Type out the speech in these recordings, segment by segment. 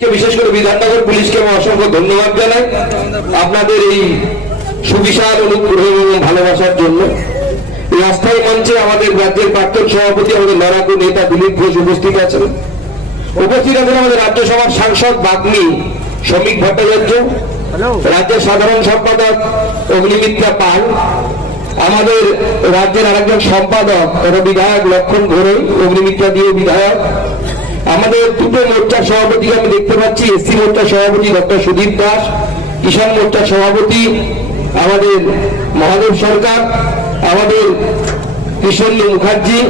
বিশেষ করে বিধাননগর পুলিশকে আমি অসংখ্য ধন্যবাদ জানাই আপনাদের এই সুবিশাল অনুগ্রহ এবং ভালোবাসার জন্য। এই অস্থায়ী মঞ্চে আমাদের রাজ্যের প্রাক্তন সভাপতি আমাদের লড়াকু নেতা দিলীপ ঘোষ উপস্থিত আছেন। উপস্থিত আছেন আমাদের রাজ্যসভার সাংসদ বাগ্মী শ্রমিক ভট্টাচার্য, রাজ্যের সাধারণ সম্পাদক অগ্নিমিত্রা পাল, আমাদের রাজ্যের আরেকজন সম্পাদক তথা বিধায়ক লক্ষণ ঘোড়ই, অগ্নিমিত্রা দিয়ে বিধায়ক। আমাদের দুটো মোর্চার সভাপতি আমি দেখতে পাচ্ছি, এসসি মোর্চার সভাপতি ডক্টর সুদীপ দাস, কিষাণ মোর্চার সভাপতি আমাদের মহাদেব সরকার, আমাদের কৃষ্ণেন্দু মুখার্জি,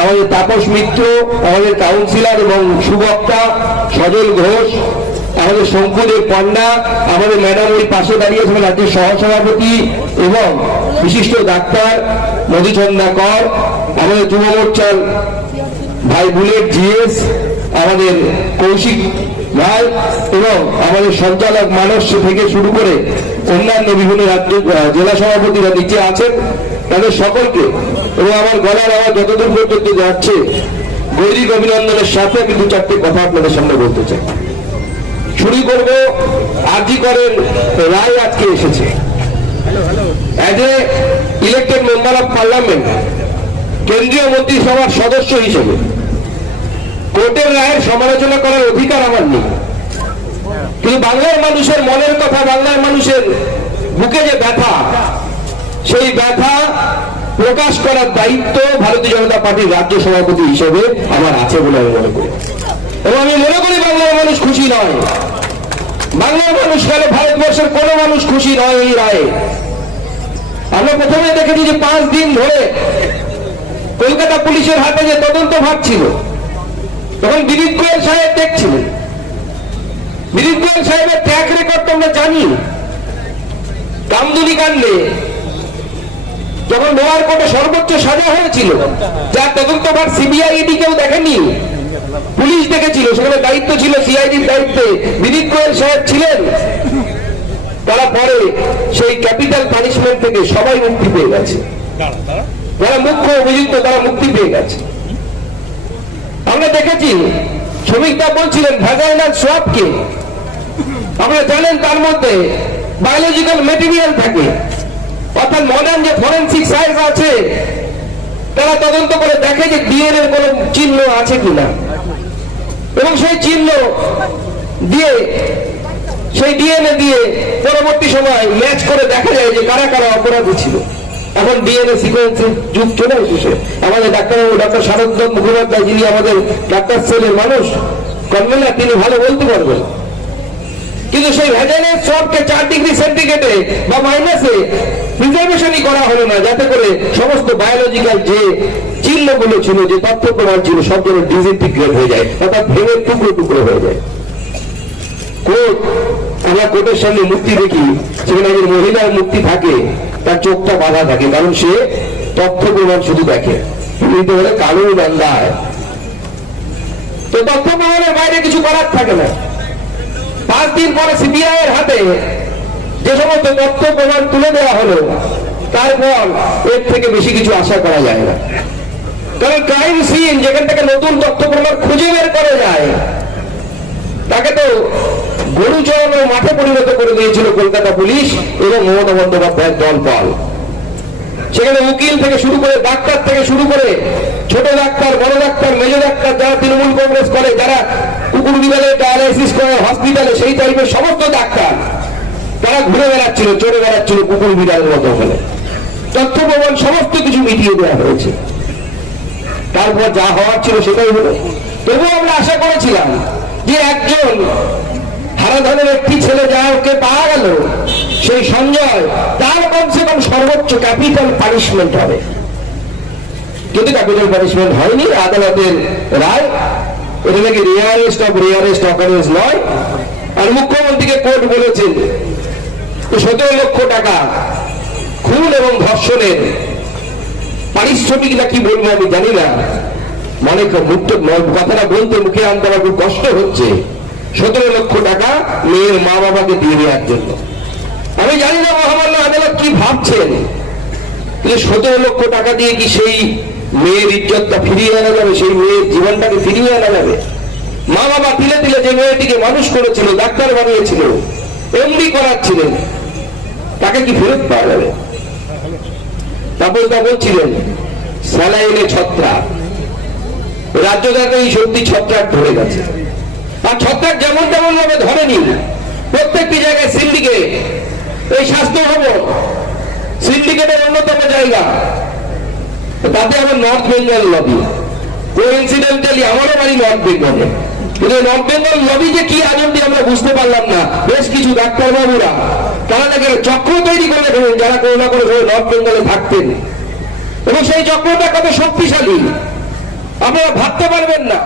আমাদের তাপস মিত্র, আমাদের কাউন্সিলর এবং সুবক্তা সজল ঘোষ, আমাদের শঙ্কুদেব পণ্ডা, আমাদের ম্যাডাম ওই পাশে দাঁড়িয়েছেন রাজ্যের সহসভাপতি এবং বিশিষ্ট ডাক্তার মধুচন্দা কর, আমাদের যুব মোর্চার ভাই বুলেট জিএস, আমাদের কৌশিক ভাই এবং আমাদের সঞ্চালক মানস থেকে শুরু করে অন্যান্য বিভিন্ন রাজ্য জেলা সভাপতিরা নিচে আছেন, তাদের সকলকে এবং আমার গলার আওয়াজ যতদূর পর্যন্ত যাচ্ছে গৈরিক অভিনন্দনের সাথে আমি দু চারটে কথা আপনাদের সামনে বলতে চাই। শুরু করব, আরজি করের রায় আজকে এসেছে। As a elected member of parliament, কেন্দ্রীয় মন্ত্রিসভার সদস্য হিসেবে কোর্টের রায়ের সমালোচনা করার অধিকার আমার নেই, কিন্তু বাংলার মানুষের মনের কথা, বাংলার মানুষের বুকে যে ব্যথা, সেই ব্যথা প্রকাশ করার দায়িত্ব ভারতীয় জনতা পার্টির রাজ্য সভাপতি হিসেবে আমার আছে বলে আমি মনে করি। এবং আমি মনে করি বাংলার মানুষ খুশি নয়, বাংলার মানুষ কেন ভারতবর্ষের কোনো মানুষ খুশি নয় এই রায়ে। আমরা প্রথমে দেখেছি যে 5 দিন ধরে কলকাতা পুলিশের হাতে যে তদন্ত ভার ছিল, তখন দিলীপ গোয়েল সাহেব দেখছিলেন। দিলীপ গোয়েল সাহেবের ট্র্যাক রেকর্ড তো আমরা জানি। কামদুনি কাণ্ডে যখন লোয়ার কোর্টে সর্বোচ্চ সাজা হয়েছিল, যার তদন্ত ভার সিবিআই ইডি কেউ দেখেনি, পুলিশ দেখেছিল, সেখানে দায়িত্ব ছিল সিআইডির দায়িত্বে দিলীপ গোয়েল সাহেব ছিলেন। তারা পরে সেই ক্যাপিটাল পানিশমেন্ট থেকে সবাই মুক্তি পেয়ে গেছে, যারা মুখ্য অভিযুক্ত তারা মুক্তি পেয়ে গেছে। আমরা দেখেছি শ্রমিকরা বলছিলেন ভ্যাজাইনাল সোয়াবকে, আপনারা জানেন তার মধ্যে বায়োলজিক্যাল মেটেরিয়াল থাকে, অর্থাৎ মডার্ন যে ফরেনসিক সায়েন্স আছে তারা তদন্ত করে দেখে যে ডিএনএ এর কোনো চিহ্ন আছে কিনা, এবং সেই চিহ্ন দিয়ে সেই ডিএনএ দিয়ে পরবর্তী সময় ম্যাচ করে দেখা যায় যে কারা কারা অপরাধী ছিল। এখন ডিএনএ সিকোয়েন্সের যুগ চলে এসেছে। আমাদের ডাক্তারবাবু ডক্টর শারদ মুখোপাধ্যায়, যিনি আমাদের ডাক্তার সেলের মানুষ, কনভেনার, তিনি ভালো বলতে পারবেন। কিন্তু সেই ভ্যাজাইনাল সোয়াবকে 4 ডিগ্রি সেন্টিগ্রেডে বা মাইনাসে প্রিজার্ভেশনই করা হলো না, যাতে করে সমস্ত বায়োলজিক্যাল যে চিহ্নগুলো ছিল, যে তথ্য প্রমাণ ছিল, সব যেন ডিসইন্টিগ্রেট হয়ে যায়, অর্থাৎ ভেঙে টুকরো টুকরো হয়ে যায়। কোর্ট, আমরা কোর্টের সামনে মূর্তি দেখি, সেখানে একজন মহিলার মূর্তি থাকে, তার চোখটা বাঁধা থাকে, কারণ সে তথ্য প্রমাণ শুধু দেখে, নিতে হলে কালো ডান্ডায়। তো তথ্য প্রমাণের বাইরে কিছু করার থাকে না। 5 দিন পরে সিবিআই এর হাতে যে সমস্ত তথ্য প্রমাণ তুলে দেওয়া হলো, তারপর এর থেকে বেশি কিছু আশা করা যায় না। কারণ ক্রাইম সিন, যেখান থেকে নতুন তথ্য প্রমাণ খুঁজে বের করা যায়, তাকে তো গরু চড়ানো মাঠে পরিণত করে দিয়েছিল কলকাতা পুলিশ এবং মমতা বন্দ্যোপাধ্যায়ের দলবল। সেখানে উকিল থেকে শুরু করে, ডাক্তার থেকে শুরু করে, ছোট ডাক্তার, বড় ডাক্তার, মেজো ডাক্তার, যারা তৃণমূল কংগ্রেস করে, যারা কুকুর বিড়ালে ডায়ালাইসিস করে হসপিটালে, সেই টাইপের সমস্ত ডাক্তার তারা ঘুরে বেড়াচ্ছিল, চড়ে বেড়াচ্ছিল কুকুর বিড়ালের মতো হলে। তথ্য প্রমাণ সমস্ত কিছু মিটিয়ে দেওয়া হয়েছে। তারপর যা হওয়ার ছিল সেটাই হলো। তবুও আমরা আশা করেছিলাম যে একজন হারাধনের একটি ছেলে যা ওকে পাওয়া গেল, সেই সঞ্জয়, তার কমসে কম সর্বোচ্চ ক্যাপিটাল পানিশমেন্ট হবে। কিন্তু ক্যাপিটাল পানিশমেন্ট হয়নি। আদালতের রায়, এটা নাকি রেয়ারেস্ট অফ রেয়ারেস্ট অকারেন্স নয়। আর মুখ্যমন্ত্রীকে কোর্ট বলেছেন 17 লক্ষ টাকা খুন এবং ধর্ষণের পারিশ্রমিক, না কি বলবো আমি জানি না, মানে কথাটা বলতে মুখে আনতে আমার খুব কষ্ট হচ্ছে। 17 লক্ষ টাকা মেয়ের মা বাবাকে দিয়ে দেওয়ার জন্য। আমি জানি না মহামান্য আদালত কি ভাবছেন, কিন্তু 17 লক্ষ টাকা দিয়ে কি সেই মেয়ের ইজ্জতটা ফিরিয়ে আনা যাবে, সেই মেয়ের জীবনটাকে ফিরিয়ে আনা যাবে? মা বাবা তিলে তিলে যে মেয়েটিকে মানুষ করেছিল, ডাক্তার বানিয়েছিল, এমডি করাচ্ছিলেন, তাকে কি ফেরত পাওয়া যাবে? তারপর তা বলছিলেন স্যালাইনে ছত্রাক, রাজ্য এই সত্যি ছত্রাক ধরে গেছে। আর ছত্রাক যেমন তেমন ভাবে ধরেনি, প্রত্যেকটি জায়গায় সিন্ডিকেট। এই স্বাস্থ্য ভবন সিন্ডিকেটের অন্যতম জায়গা, তাতে আমার নর্থ বেঙ্গল লবি। কোইন্সিডেন্টালি আমারও বাড়ি নর্থ বেঙ্গলে, কিন্তু নর্থ বেঙ্গল লবি যে কি আজ অব্দি আমরা বুঝতে পারলাম না। বেশ কিছু ডাক্তারবাবুরা তারা নাকি চক্র তৈরি করে ফেলেন, যারা কোনো না কোনো নর্থ বেঙ্গলে থাকতেন, এবং সেই চক্রটা কত শক্তিশালী আপনারা ভাবতে পারবেন না।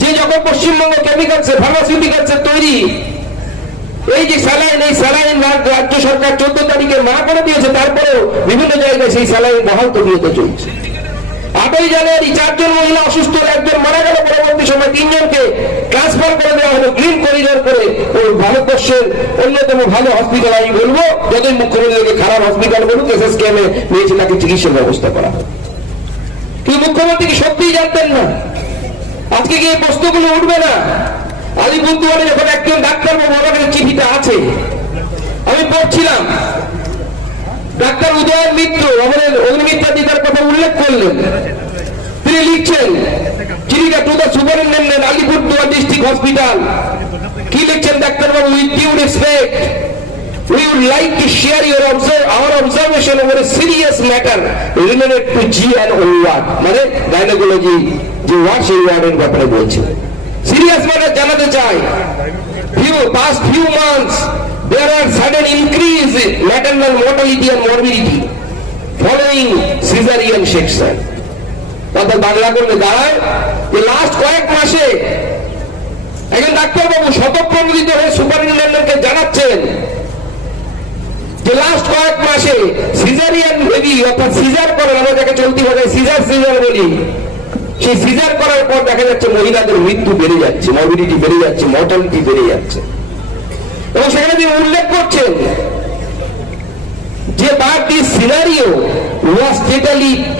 যে যখন পশ্চিমবঙ্গ কেমিক্যালসে ফার্মাসিউটিক্যালসে তৈরি এই যে স্যালাইন, এই স্যালাইন রাজ্য সরকার 14 তারিখে না করে দিয়েছে, তারপরেও বিভিন্ন জায়গায় সেই স্যালাইন বহাল তবিয়তে চলছে। 8ই জানুয়ারি 4 জন মহিলা অসুস্থ, একজন মারা গেল, পরবর্তী সময় 3 জনকে ট্রান্সফার করে দেওয়া হলো গ্রিন করিডোর করে। ওই ভারতবর্ষের অন্যতম ভালো হসপিটাল আমি বলবো, যতই মুখ্যমন্ত্রীকে খারাপ হসপিটাল বলুক, এসএসকেএমে নিয়েছে তাকে চিকিৎসার ব্যবস্থা করা হয়। কিন্তু মুখ্যমন্ত্রী কি সত্যিই জানতেন না? আজকে কি এই প্রশ্নগুলো উঠবে না? আলিপুরদুয়ারে যখন একজন ডাক্তারবাবু, আমার কাছে চিঠিটা আছে, আমি পড়ছিলাম, ডাক্তার উদয়ন মিত্র আমাদের অগ্নিমিত্রাধিকার কথা উল্লেখ করলেন। তিনি লিখছেন চিঠিটা to the superintendent Alipurduar district hospital. কি লিখছেন ডাক্তারবাবু? With due respect, we would like to share our observation over a serious matter related to G&O ward, মানে গাইনোকোলজি যে ওয়ার্ড, সেই ওয়ার্ডের ব্যাপারে বলছে। সিরিয়াস ম্যাটার জানাতে চাই। past few months there are sudden increase in maternal mortality and morbidity following cesarean section. অর্থাৎ বাংলা করলে দাঁড়ায় যে লাস্ট কয়েক মাসে একজন ডাক্তারবাবু স্বতঃপ্রণোদিত হয়ে সুপারিনটেন্ডেন্টকে জানাচ্ছেন যে লাস্ট কয়েক মাসে সিজারিয়ান বেবি, অর্থাৎ সিজার করার, আমরা যাকে চলতি ভাষায় সিজার বলি, সেই সিজার করার পর দেখা যাচ্ছে মহিলাদের মৃত্যু বেড়ে যাচ্ছে, মর্বিডিটি বেড়ে যাচ্ছে, মর্টালিটি বেড়ে যাচ্ছে। এবং সেখানে তিনি উল্লেখ করছেন যে but this scenario was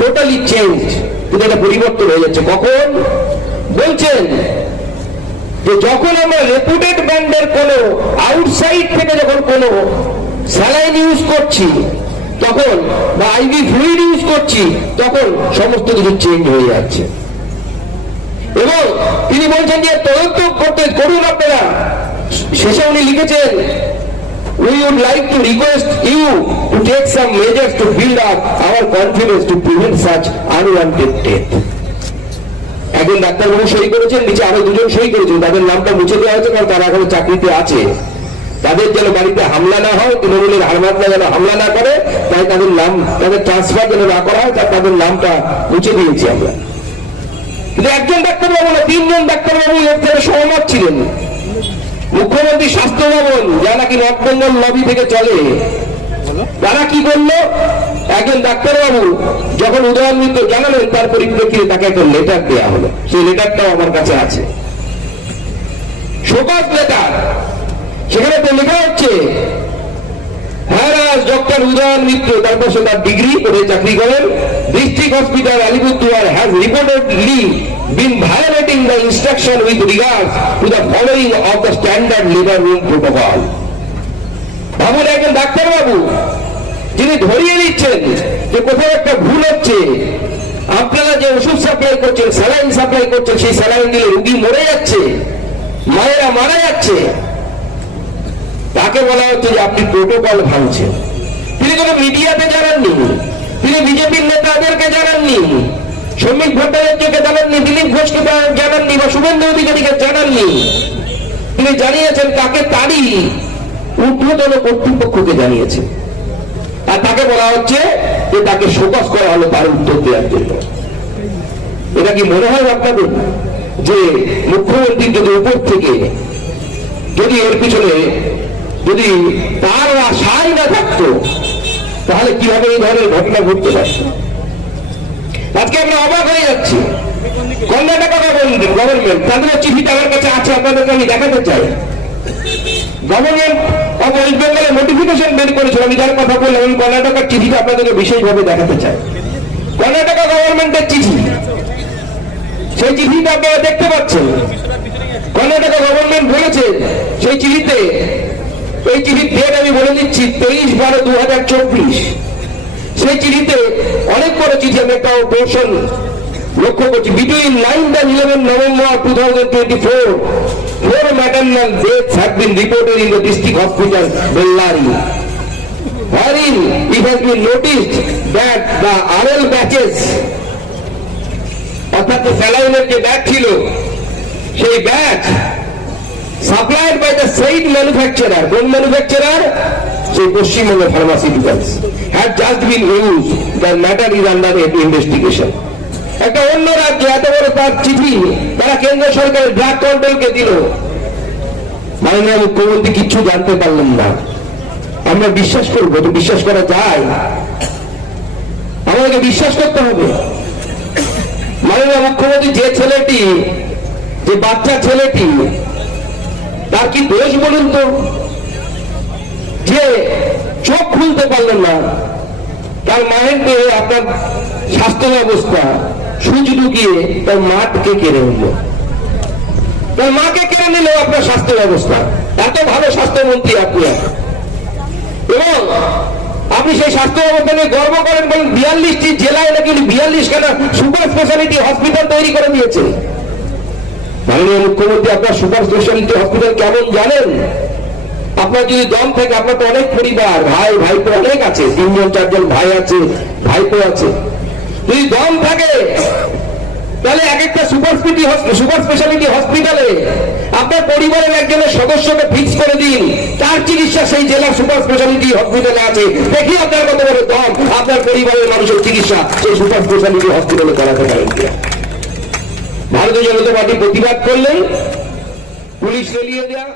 totally change, কিন্তু এটা পরিবর্তন হয়ে যাচ্ছে। কখন? বলছেন যে যখন আমরা রেপুটেড ব্র্যান্ডের কোন আউটসাইড থেকে যখন কোন স্যালাইন ইউজ করছি তখন, বা আইভি ফ্লুইড ইউজ করছি, তখন সমস্ত কিছু চেঞ্জ হয়ে যাচ্ছে। এবং তিনি বলছেন যে তদন্ত করুন আপনারা। শেষে উনি লিখেছেন, we would like to request you to take some measures to build up our confidence to prevent such unwanted death. একজন ডাক্তারবাবু সই করেছেন, নিচে আরো 2 জন সই করেছেন, তাদের নামটা মুছে দেওয়া হয়েছে, কারণ তারা এখনো চাকরিতে আছে। তাদের যেন বাড়িতে হামলা না হয়, তৃণমূলের হারমাতরা যেন হামলা না করে, তাই তাদের নাম, তাদের ট্রান্সফার যেন না করা হয়, তাদের নামটা মুছে দিয়েছি আমরা। কিন্তু একজন ডাক্তারবাবু না, 3 জন ডাক্তারবাবু এর থেকে সহমত ছিলেন। মুখ্যমন্ত্রী স্বাস্থ্য ভবন, যা নাকি নর্থ বেঙ্গল লবি থেকে চলে, তারা কি করলো? একজন ডাক্তারবাবু যখন উদয়ন মিত্র জানালেন, তার পরিপ্রেক্ষিতে তাকে একটা লেটার দেওয়া হলো। সেই লেটারটাও আমার কাছে আছে, শোকজ লেটার। সেখানে তো লেখা হচ্ছে, হ্যারাস ডক্টর উদয়ন মিত্র, তারপর সে তার ডিগ্রি করে চাকরি করেন, district hospital Alipurduar has reportedly been violating the instruction with regards to the following of the standard labor room protocol. ভাবুন, একজন ডাক্তারবাবু যিনি ধরিয়ে দিচ্ছেন যে কোথাও একটা ভুল হচ্ছে, আপনারা যে ওষুধ সাপ্লাই করছেন, স্যালাইন সাপ্লাই করছেন, সেই স্যালাইন দিলে রোগী মরে যাচ্ছে, মায়েরা মারা যাচ্ছে, তাকে বলা হচ্ছে যে আপনি প্রোটোকল ভাঙছেন। তিনি কোনো মিডিয়াতে জানাননি, তিনি বিজেপির নেতাদেরকে জানাননি, শ্রমিক ভট্টাচার্যকে জানাননি, দিলীপ ঘোষকে জানাননি, বা শুভেন্দু অধিকারীকে জানাননি। তিনি জানিয়েছেন তাকে, তারই ঊর্ধ্বতন কর্তৃপক্ষকে জানিয়েছে। আর তাকে বলা হচ্ছে যে তাকে শোকজ করা হলো তার উত্তর দেওয়ার জন্য। এটা কি মনে হয় আপনাদের যে মুখ্যমন্ত্রীর যদি উপর থেকে যদি এর পিছনে যদি তার আশাই না থাকতো, তাহলে কিভাবে এই ধরনের ঘটনা ঘটতে পারত? আজকে আমরা অবাক হয়ে যাচ্ছি। কর্ণাটক গভর্নমেন্ট, তাদের চিঠিটা আমার কাছে আছে, আপনাদেরকে আমি দেখাতে চাই। গভর্নমেন্ট অফ ওয়েস্ট বেঙ্গলের নোটিফিকেশন বের করেছিল, আমি যার কথা বললাম, আমি কর্ণাটকের চিঠিটা আপনাদেরকে বিশেষভাবে দেখাতে চাই। কর্ণাটক গভর্নমেন্টের চিঠি, সেই চিঠিটা আপনারা দেখতে পাচ্ছেন। কর্ণাটকা গভর্নমেন্ট বলেছে সেই চিঠিতে, এই চিঠির ডেট আমি বলে দিচ্ছি 23/12/2024। সেই চিঠিতে অনেক বড় চিঠি, আমি একটা পোর্শন লক্ষ্য করছি। Between 9th and 11th November 2024, 4 maternal deaths have been reported in the district hospital Bellary, wherein it has been noticed that the RL batches, অর্থাৎ স্যালাইনের যে ব্যাচ ছিল, সেই batch supplied by the said manufacturer, কোন manufacturer? সেই Paschimbanga pharmaceuticals, had just been used. The matter is under investigation. একটা অন্য রাজ্য এত বড় তার চিঠি তারা কেন্দ্র সরকারের ড্রাগ কন্ট্রোলকে দিল। মাননীয় মুখ্যমন্ত্রী কিচ্ছু জানতে পারলেন না। আমরা বিশ্বাস করবো তো? বিশ্বাস করা যায়? আমাদেরকে বিশ্বাস করতে হবে। মাননীয় মুখ্যমন্ত্রী, যে ছেলেটি, যে বাচ্চা ছেলেটি, তার কি দোষ বলুন তো? যে চোখ খুলতে পারলেন না, তার মায়ের দেহে আপনার স্বাস্থ্য ব্যবস্থা সুচ ঢুকিয়ে তার মাকে কেড়ে নিল, তার মাকে কেড়ে নিল আপনার স্বাস্থ্য ব্যবস্থা। এত ভালো স্বাস্থ্যমন্ত্রী আপনি, এবং আপনি সেই স্বাস্থ্য ব্যবস্থা নিয়ে গর্ব করেন, বলেন 42টি জেলায় নাকি 42খানা সুপার স্পেশালিটি হসপিটাল তৈরি করে দিয়েছে। মাননীয় মুখ্যমন্ত্রী, আপনার সুপার স্পেশালিটি হসপিটাল কেমন জানেন? আপনার যদি দম থাকে, আপনার তো অনেক পরিবার, ভাই ভাইপো অনেক আছে, 3জন 4জন ভাই আছে, ভাইপো আছে। যদি দম থাকে তাহলে এক একটা সুপার স্পেশালিটি হসপিটালে আপনার পরিবারের একজনের সদস্যকে ফিক্স করে দিন, তার চিকিৎসা সেই জেলার সুপার স্পেশালিটি হসপিটালে আছে। দেখি আপনার কত বড় দম, আপনার পরিবারের মানুষের চিকিৎসা সেই সুপার স্পেশালিটি হসপিটালে করাতে পারেন। ভারতীয় জনতা পার্টি প্রতিবাদ করলেন, পুলিশ রেলিয়ে দেওয়া।